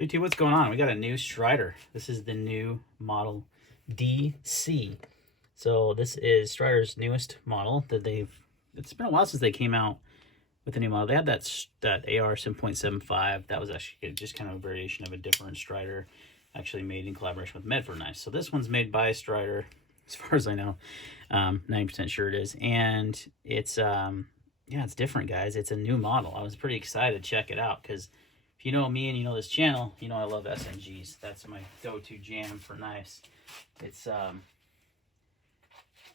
YouTube, what's going on? We got a new Strider. This is the new model DC. So this is Strider's newest model that it's been a while since they came out with the new model. They had that AR 7.75. That was actually just kind of a variation of a different Strider, actually made in collaboration with Medford knives. So this one's made by Strider, as far as I know. 90% sure it is. And it's, yeah, it's different, guys. It's a new model. I was pretty excited to check it out because if you know me and you know this channel, you know I love SNGs. That's my go-to jam for knives. It's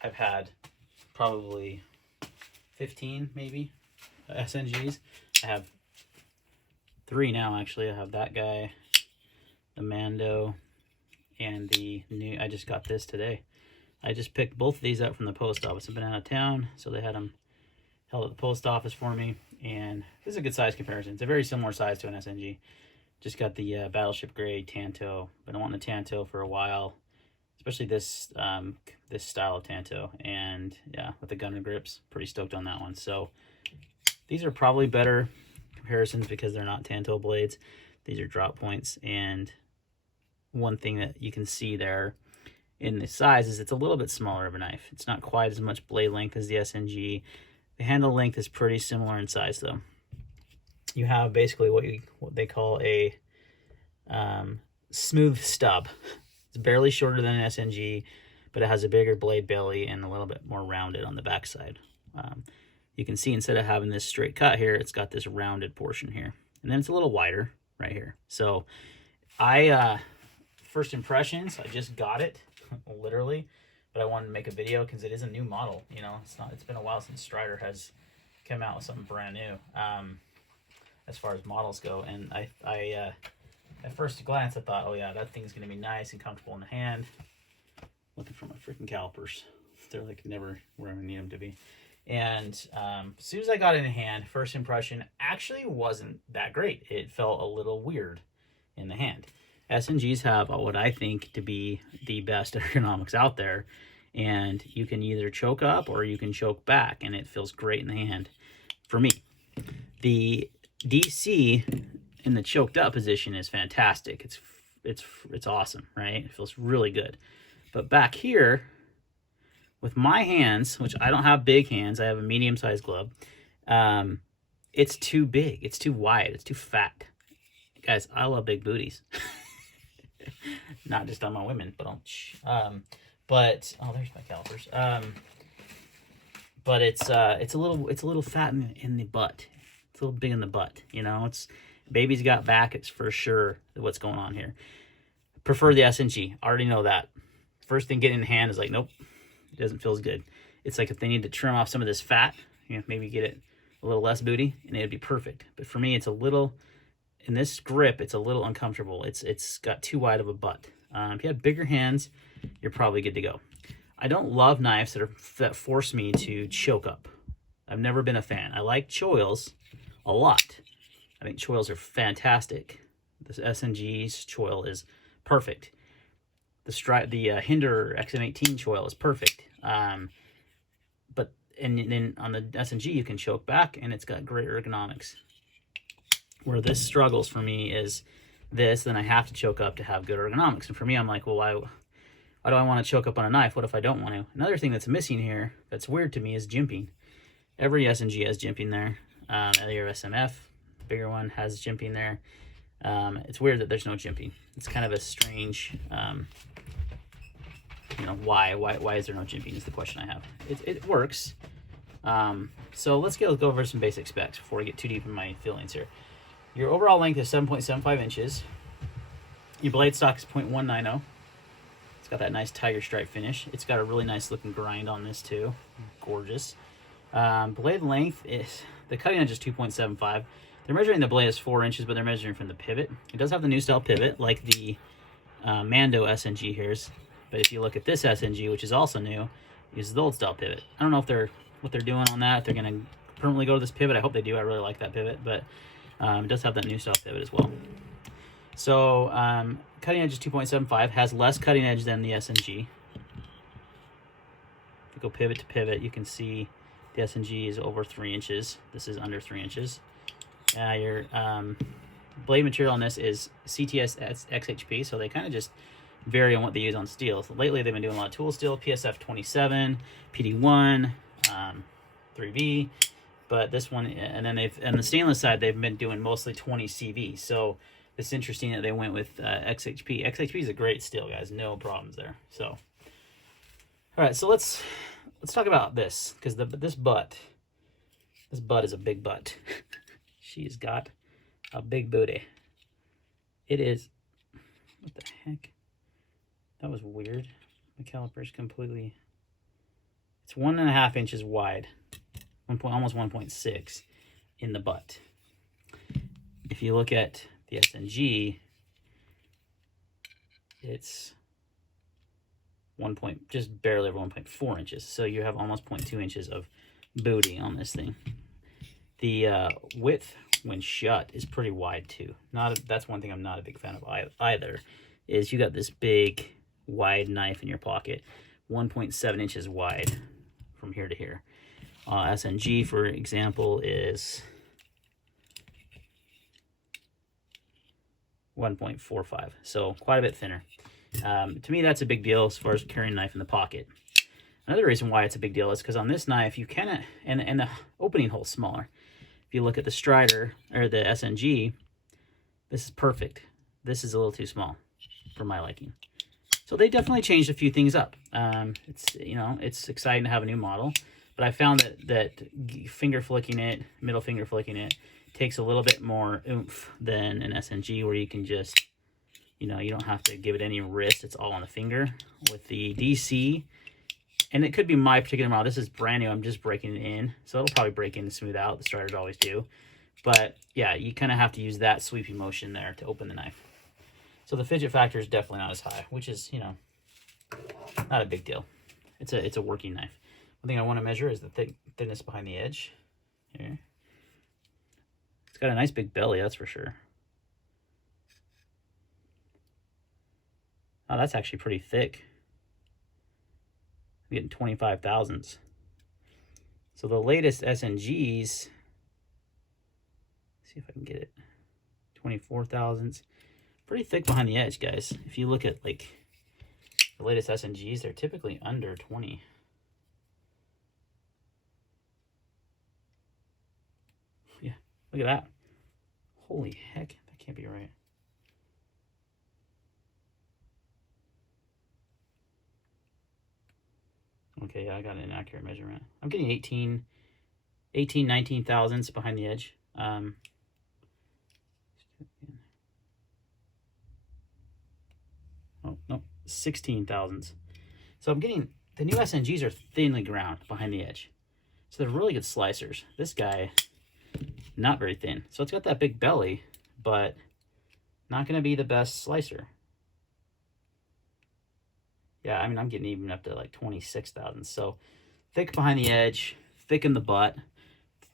I've had probably 15 maybe SNGs. I have 3 now actually. I have that guy, the Mando, and the new. I just got this today. I just picked both of these up from the post office. I've been out of town, so they had them held at the post office for me, and this is a good size comparison. It's a very similar size to an SNG. Just got the Battleship Grade Tanto. Been wanting a Tanto for a while, especially this this style of Tanto, and yeah, with the gunner grips, pretty stoked on that one. So these are probably better comparisons because they're not Tanto blades. These are drop points, and one thing that you can see there in the size is it's a little bit smaller of a knife. It's not quite as much blade length as the SNG. The handle length is pretty similar in size, though. You have basically what they call a smooth stub. It's barely shorter than an SNG, but it has a bigger blade belly and a little bit more rounded on the backside. You can see instead of having this straight cut here, it's got this rounded portion here, and then it's a little wider right here. So first impressions, I just got it literally, but I wanted to make a video because it is a new model. You know, it's been a while since Strider has come out with something brand new as far as models go. And I at first glance I thought, oh yeah, that thing's gonna be nice and comfortable in the hand. Looking for my freaking calipers. They're like never where I need them to be. And as soon as I got it in hand, first impression actually wasn't that great. It felt a little weird in the hand. SNGs have what I think to be the best ergonomics out there, and you can either choke up or you can choke back, and it feels great in the hand for me. The DC in the choked up position is fantastic. It's awesome, right? It feels really good. But back here with my hands, which I don't have big hands, I have a medium-sized glove, it's too big, it's too wide, it's too fat. Guys, I love big booties. Not just on my women, but oh, there's my calipers. But it's a little fat in the butt. It's a little big in the butt. You know, it's baby's got back. It's for sure what's going on here. Prefer the SNG. I already know that. First thing getting in hand is like, nope, it doesn't feel as good. It's like if they need to trim off some of this fat, you know, maybe get it a little less booty, and it'd be perfect. But for me, it's a little. In this grip, it's a little uncomfortable. It's got too wide of a butt. If you have bigger hands, you're probably good to go. I don't love knives that force me to choke up. I've never been a fan. I like choils a lot. I think choils are fantastic. This SNG's choil is perfect. The Hinder XM18 choil is perfect. But then on the SNG, you can choke back, and it's got great ergonomics. Where this struggles for me is this, then I have to choke up to have good ergonomics. And for me, I'm like, well, why do I want to choke up on a knife? What if I don't want to? Another thing that's missing here that's weird to me is jimping. Every SNG has jimping there. Your SMF, bigger one, has jimping there. It's weird that there's no jimping. It's kind of a strange, you know, why is there no jimping is the question I have. It works. So let's go over some basic specs before I get too deep in my feelings here. Your overall length is 7.75 inches. Your blade stock is .190. It's got that nice tiger stripe finish. It's got a really nice looking grind on this too. Gorgeous. Blade length is, the cutting edge is 2.75. They're measuring the blade as 4 inches, but they're measuring from the pivot. It does have the new style pivot, like the Mando SNG here's. But if you look at this SNG, which is also new, it uses the old style pivot. I don't know if what they're doing on that. If they're going to permanently go to this pivot. I hope they do. I really like that pivot, but it does have that new style pivot as well. So cutting edge is 2.75, has less cutting edge than the SNG. If you go pivot to pivot, you can see the SNG is over 3 inches. This is under 3 inches. Your blade material on this is CTS XHP, so they kind of just vary on what they use on steel. So lately they've been doing a lot of tool steel, PSF 27, PD1, 3V, but this one, and then on the stainless side, they've been doing mostly 20 CV. So it's interesting that they went with XHP. XHP is a great steel, guys. No problems there. So, all right, so let's talk about this, because this butt is a big butt. She's got a big booty. It is, what the heck? That was weird. The caliper's completely, it's 1.5 inches wide, almost 1.6 in the butt. If you look at the SNG, it's just barely over 1.4 inches. So you have almost 0.2 inches of booty on this thing. The width when shut is pretty wide too. That's one thing I'm not a big fan of either, is you got this big wide knife in your pocket, 1.7 inches wide from here to here. SNG, for example, is 1.45, so quite a bit thinner. To me, that's a big deal as far as carrying a knife in the pocket. Another reason why it's a big deal is because on this knife, you can, and the opening hole's smaller. If you look at the Strider, or the SNG, this is perfect. This is a little too small for my liking. So they definitely changed a few things up. It's exciting to have a new model, but I found that finger flicking it, middle finger flicking it, takes a little bit more oomph than an SNG, where you can just, you don't have to give it any wrist. It's all on the finger. With the DC, and it could be my particular model. This is brand new. I'm just breaking it in, so it'll probably break in and smooth out. The Striders always do. But yeah, you kind of have to use that sweeping motion there to open the knife. So the fidget factor is definitely not as high, which is, not a big deal. It's a working knife. One thing I want to measure is the thickness behind the edge. Here. It's got a nice big belly, that's for sure. Oh, that's actually pretty thick. I'm getting 25 thousandths. So the latest SNGs, see if I can get it, 24 thousandths. Pretty thick behind the edge, guys. If you look at like the latest SNGs, they're typically under 20. Yeah, look at that. Holy heck, that can't be right. Okay, yeah, I got an inaccurate measurement. I'm getting 19 thousandths behind the edge. Oh, no, 16 thousandths. So I'm getting, the new SNGs are thinly ground behind the edge. So they're really good slicers. This guy, not very thin. So it's got that big belly, but not going to be the best slicer. Yeah, I mean, I'm getting even up to like 26 thousandths. So thick behind the edge, thick in the butt.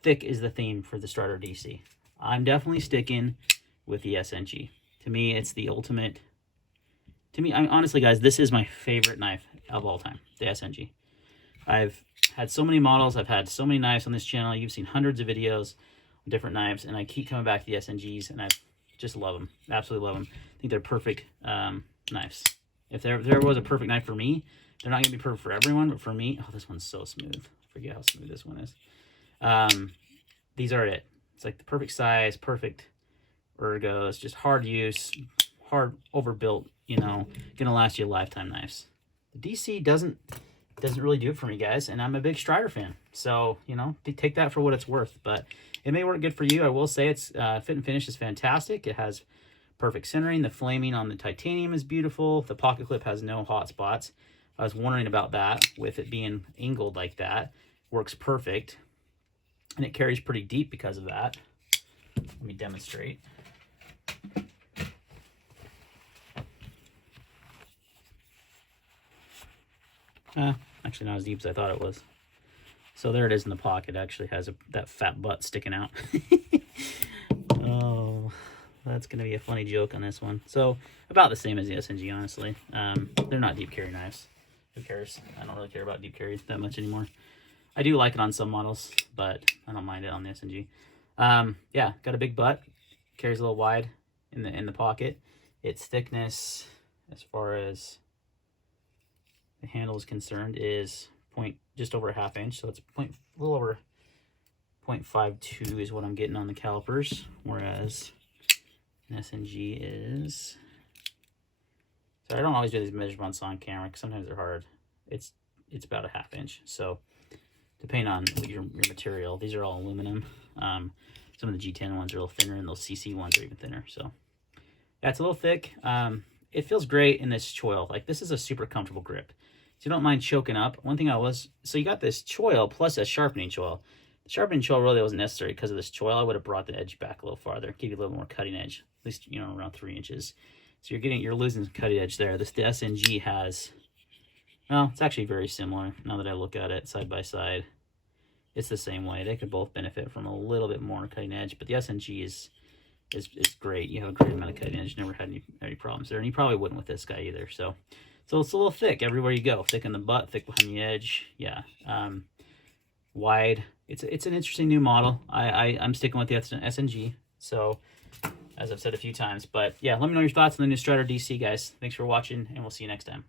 Thick is the theme for the Strider DC. I'm definitely sticking with the SNG. To me, it's the ultimate. To me, honestly, guys, this is my favorite knife of all time, the SNG. I've had so many models. I've had so many knives on this channel. You've seen hundreds of videos on different knives, and I keep coming back to the SNGs, and I just love them. Absolutely love them. I think they're perfect knives. If there was a perfect knife for me, they're not going to be perfect for everyone, but for me, oh, this one's so smooth. I forget how smooth this one is. These are it. It's like the perfect size, perfect ergos, just hard use, hard overbuilt, gonna last you a lifetime knives. The DC doesn't really do it for me, guys, and I'm a big Strider fan, so take that for what it's worth. But it may work good for you. I will say it's fit and finish is fantastic. It has perfect centering. The flaming on the titanium is beautiful. The pocket clip has no hot spots. I was wondering about that with it being angled like that. Works perfect, and it carries pretty deep because of that. Let me demonstrate. Actually not as deep as I thought it was. So there it is in the pocket. It actually has that fat butt sticking out. Oh, that's going to be a funny joke on this one. So about the same as the SNG, honestly. They're not deep carry knives. Who cares? I don't really care about deep carry that much anymore. I do like it on some models, but I don't mind it on the SNG. Yeah, got a big butt. carries a little wide in the pocket. Its thickness, as far as the handle is concerned, is just over a ½ inch. So it's a little over 0.52 is what I'm getting on the calipers, whereas an SNG is. So I don't always do these measurements on camera because sometimes they're hard. It's about a ½ inch. So depending on your material, these are all aluminum. Some of the G10 ones are a little thinner, and those CC ones are even thinner. So yeah, it's a little thick. It feels great in this choil. Like, this is a super comfortable grip. So you don't mind choking up. One thing so you got this choil plus a sharpening choil. The sharpening choil really wasn't necessary because of this choil. I would have brought the edge back a little farther, give you a little more cutting edge, at least, you know, around 3 inches. So you're losing cutting edge there. The SNG has, well, it's actually very similar now that I look at it side by side. It's the same way. They could both benefit from a little bit more cutting edge, but the SNG is great. You have a great amount of cutting edge. Never had any problems there, and you probably wouldn't with this guy either. So it's a little thick everywhere you go. Thick in the butt, thick behind the edge. Yeah. Wide. It's an interesting new model. I'm sticking with the SNG. So, as I've said a few times, but yeah, let me know your thoughts on the new Strider DC, guys. Thanks for watching, and we'll see you next time.